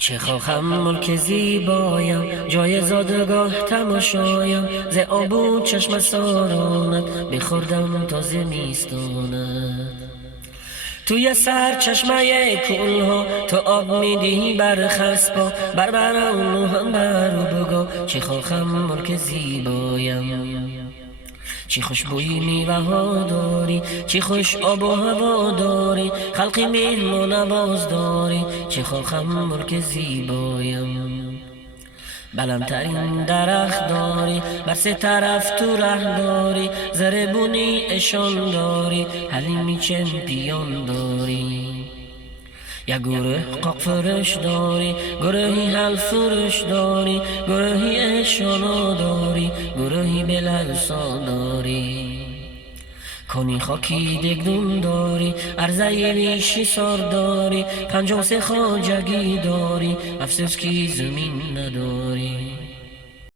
چه خواهم ملک زیبایم، جای زادگاه تماشایم، ز آب چشم سارانت بخوردم تا زمستانت. توی سر چشمه کلها تو آب میدی بر خسبا، بر بران هم برو بگو چه خواهم ملک زیبایم. چی خوشبوی میوه ها داری، چی خوش آب و هوا داری، خلقی مهمان نواز داری، چه خواهم ملک زیبایم. بلندترین درخت داری، بر سه طرف تو ره داری، زربونی اشان داری، حلیمی چمپیون داری. یک گروه قاق فرش داری، گروهی حل فرش داری، گروهی اشانا داری، گروهی بلرسا داری. کنی خاکی دگدون داری، عرضه ریشی سار داری، پنجم سه خواجگی داری، افسوس کی زمین نداری.